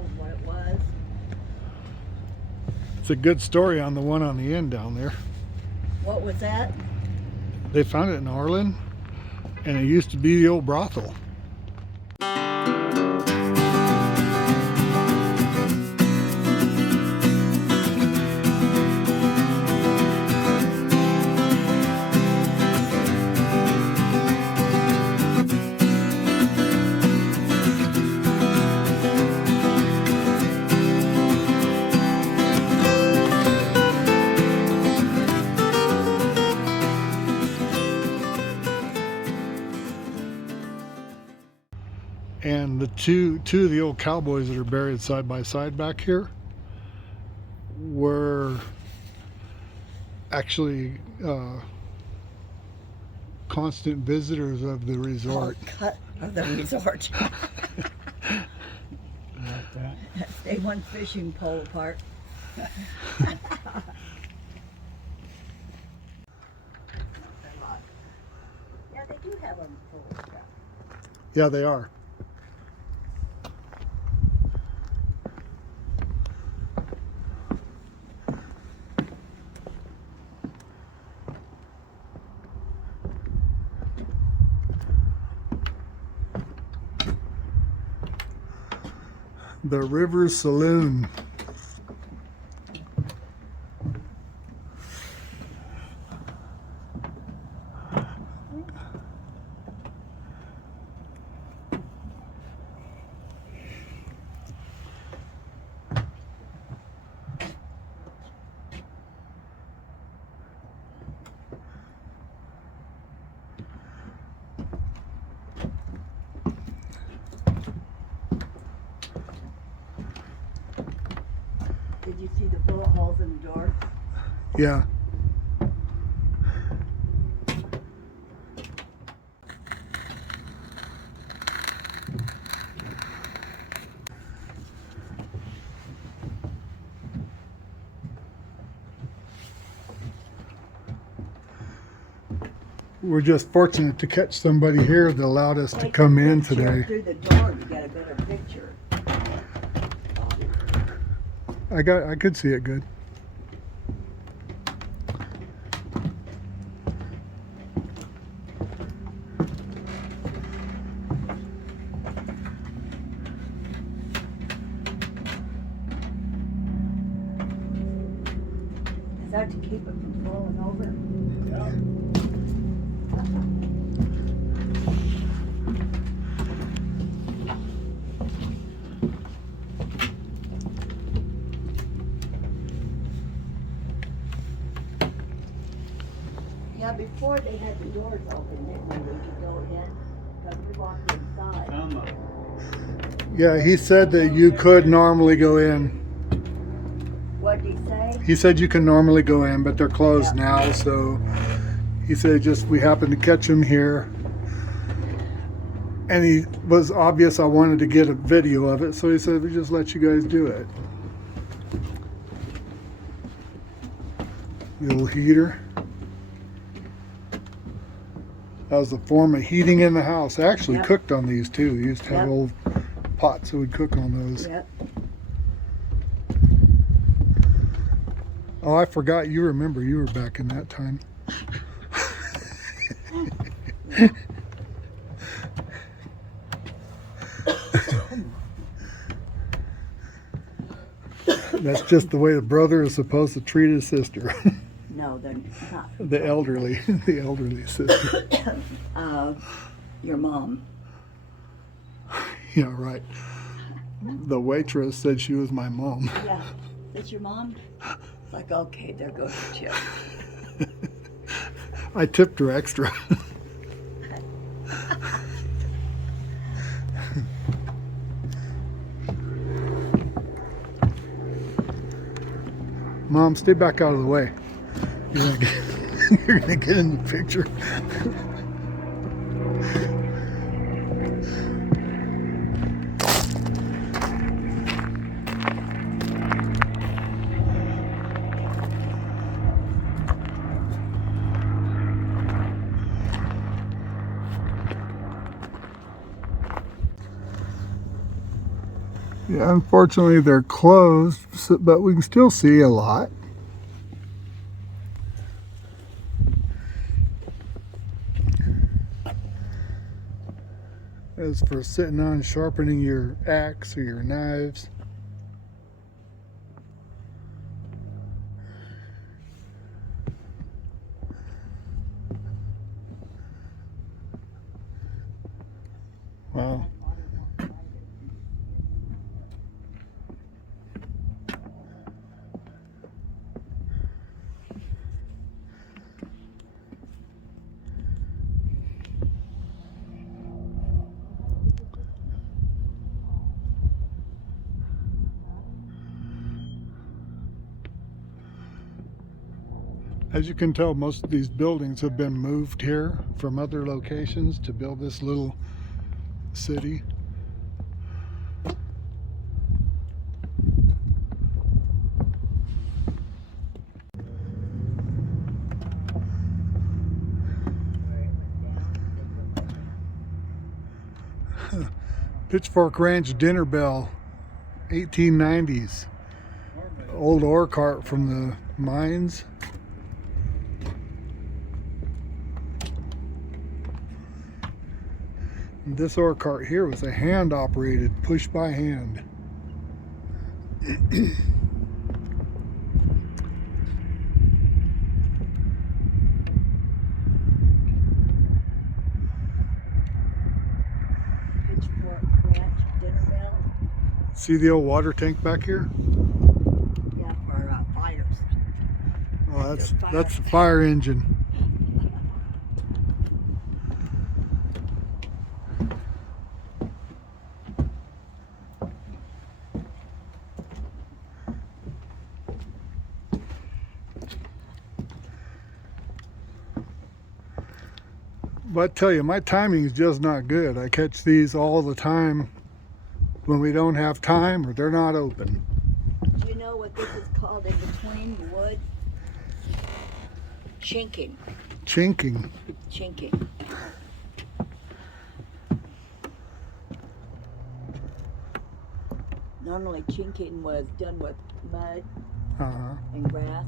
know what it was. It's a good story on the one on the end down there. What was that? They found it in Arlen, and it used to be the old brothel. And the two of the old cowboys that are buried side by side back here were actually constant visitors of the resort. Of the resort. Like that. Stay one fishing pole apart. Yeah, they do have them full of stuff. Yeah, they are. The River Saloon. Did you see the bullet holes in the door? Yeah. We're just fortunate to catch somebody here that allowed us to come in today. Through the door to get a better picture. I could see it good. Is that to keep it from falling over? Yeah. Yeah, before they had the doors open, didn't they? We could go in, because we walked inside. Come on. Yeah, he said that you could normally go in. What did he say? He said you can normally go in, but they're closed Yeah. now, so he said just we happened to catch him here. And he was obvious I wanted to get a video of it, so he said we just let you guys do it. The little heater. That was a form of heating in the house. I actually Yep. cooked on these too. We used to have Yep. old pots, so we'd cook on those. Yep. Oh, I forgot. You remember you were back in that time. That's just the way a brother is supposed to treat his sister. No, they're not. the elderly sister. Your mom. Yeah, right. The waitress said she was my mom. Yeah. Is this your mom? It's like, okay, there goes the tip. I tipped her extra. Mom, stay back out of the way. You're gonna get in the picture. Yeah, unfortunately they're closed, but we can still see a lot. As for sitting on sharpening your axe or your knives. Wow. As you can tell, most of these buildings have been moved here from other locations to build this little city. Pitchfork Ranch dinner bell, 1890s. Old ore cart from the mines. And this ore cart here was a hand operated, push by hand. Pitchfork Ranch dinner bell. See the old water tank back here? Yeah, for fires. Oh, that's the fire engine. But I tell you, my timing is just not good. I catch these all the time when we don't have time or they're not open. Do you know what this is called in between the wood? Chinking. Chinking. Chinking. Normally chinking was done with mud and grass.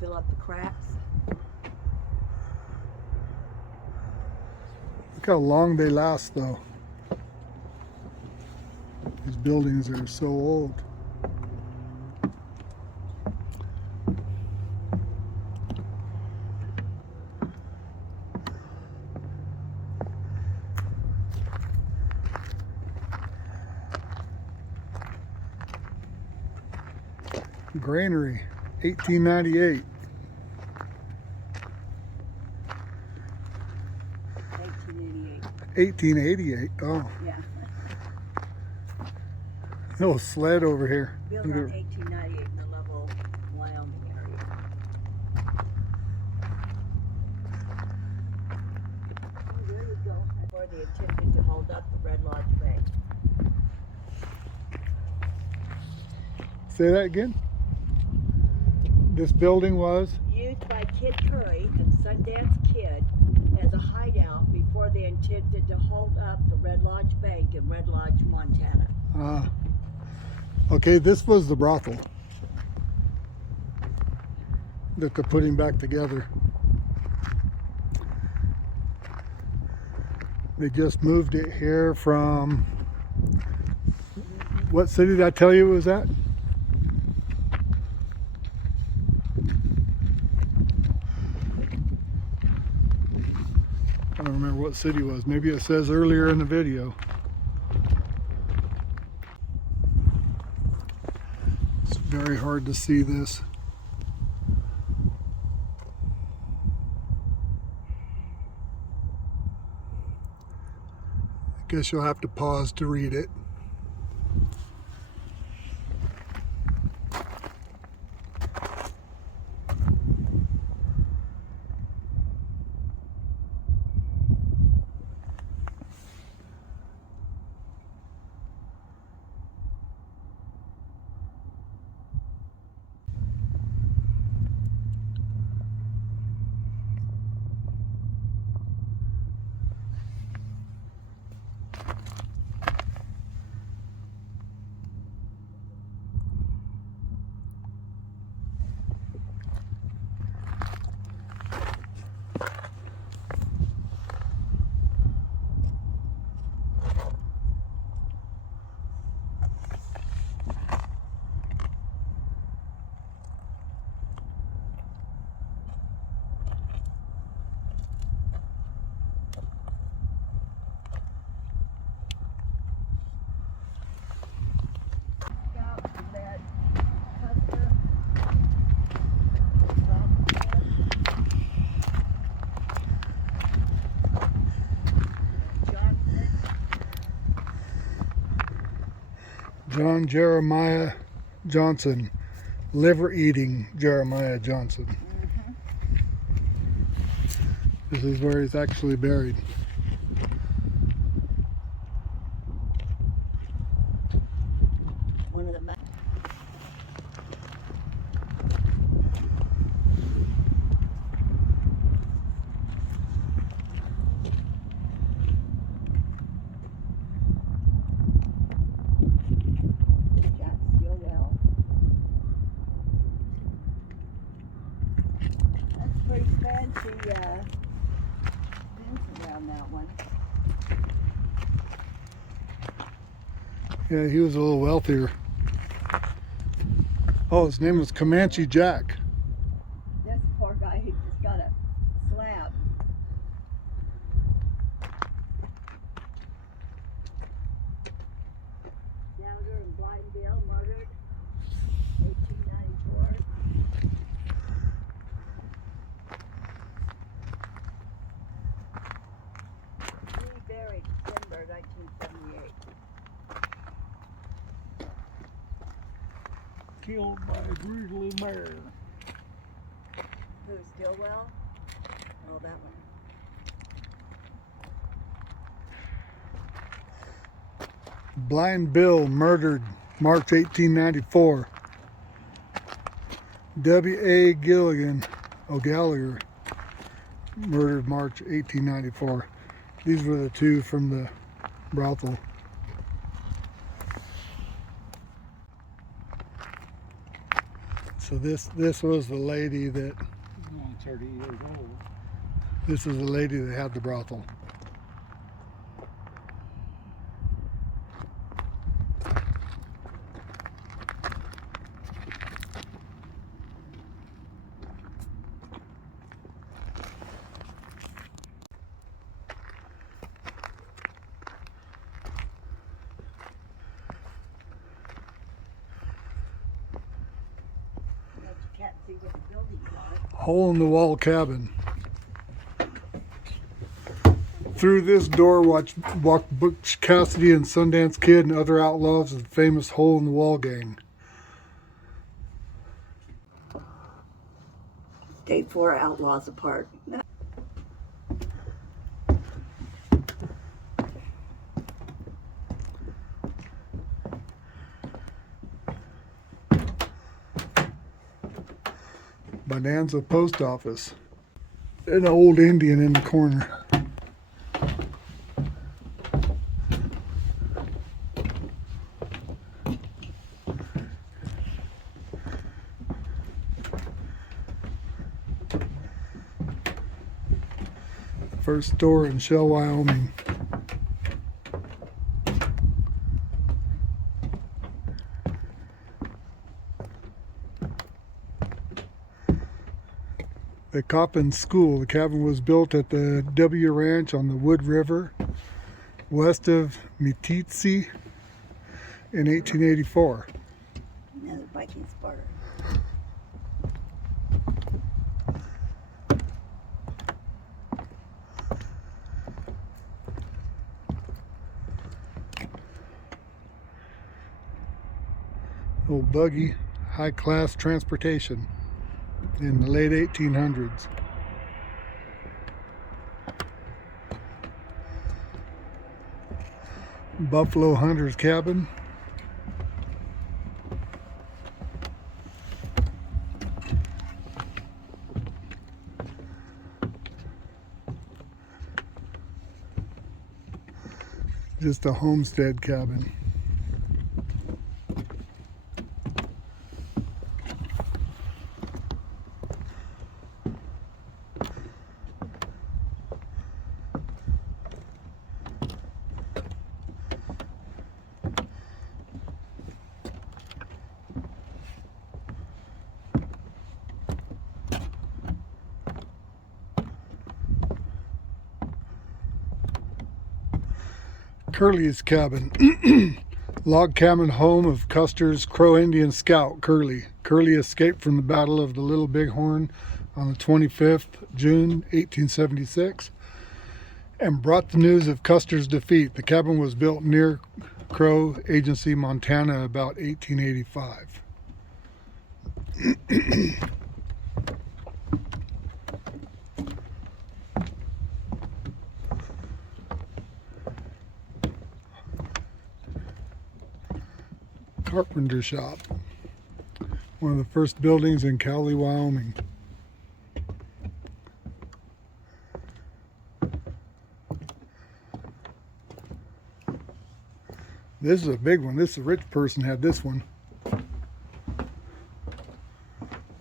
Fill up the cracks. Look how long they last though. These buildings are so old. Granary, 1898. 1888. Oh. Yeah. No sled over here. Built Look on at- 1898 in the Level, Wyoming area. There you go. Before they attempted to hold up the Red Lodge Bank. Say that again? This building was? Used by Kid Curry, the Sundance Kid, as a hideout before they attempted to hold up the Red Lodge Bank in Red Lodge, Montana. Okay, this was the brothel that they're putting back together. They just moved it here from, what city did I tell you it was at? I don't remember what city it was. Maybe it says earlier in the video. It's very hard to see this. I guess you'll have to pause to read it. John Jeremiah Johnson, liver-eating Jeremiah Johnson. This is where he's actually buried. One of the Jack Stillwell. That's pretty fancy fence around that one. Yeah, he was a little wealthier. Oh, his name was Comanche Jack. This poor guy, he just got a slab. Gallagher and Blind Bill murdered, 1894. Buried December 1978. Killed by a grizzly bear. Who, Stillwell? Oh, that one. Blind Bill murdered March 1894. W.A. Gallagher murdered March 1894. These were the two from the brothel. So this was the lady that, 30 years old. this is the lady that had the brothel. But you can't see what the buildings are. Hole in the wall cabin. Through this door walked Butch Cassidy and Sundance Kid and other outlaws of the famous Hole in the Wall gang. Stayed 4 outlaws apart. Bonanza Post Office. An old Indian in the corner. First store in Shell, Wyoming. The Coppin School. The cabin was built at the W Ranch on the Wood River, west of Meeteetse, in 1884. Another Viking spar. Old buggy, high-class transportation in the late 1800s. Buffalo Hunter's cabin. Just a homestead cabin. Curley's cabin. Log cabin home of Custer's Crow Indian scout, Curley. Curley escaped from the Battle of the Little Bighorn on the 25th June 1876 and brought the news of Custer's defeat. The cabin was built near Crow Agency, Montana, about 1885. Carpenter shop. One of the first buildings in Cowley, Wyoming. This is a big one. This is a rich person had this one.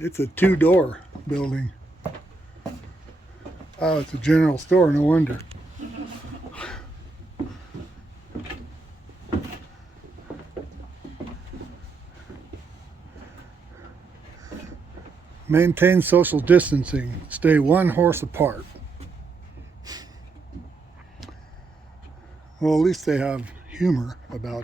It's a 2-door building. Oh, it's a general store, no wonder. Maintain social distancing. Stay 1 horse apart. Well, at least they have humor about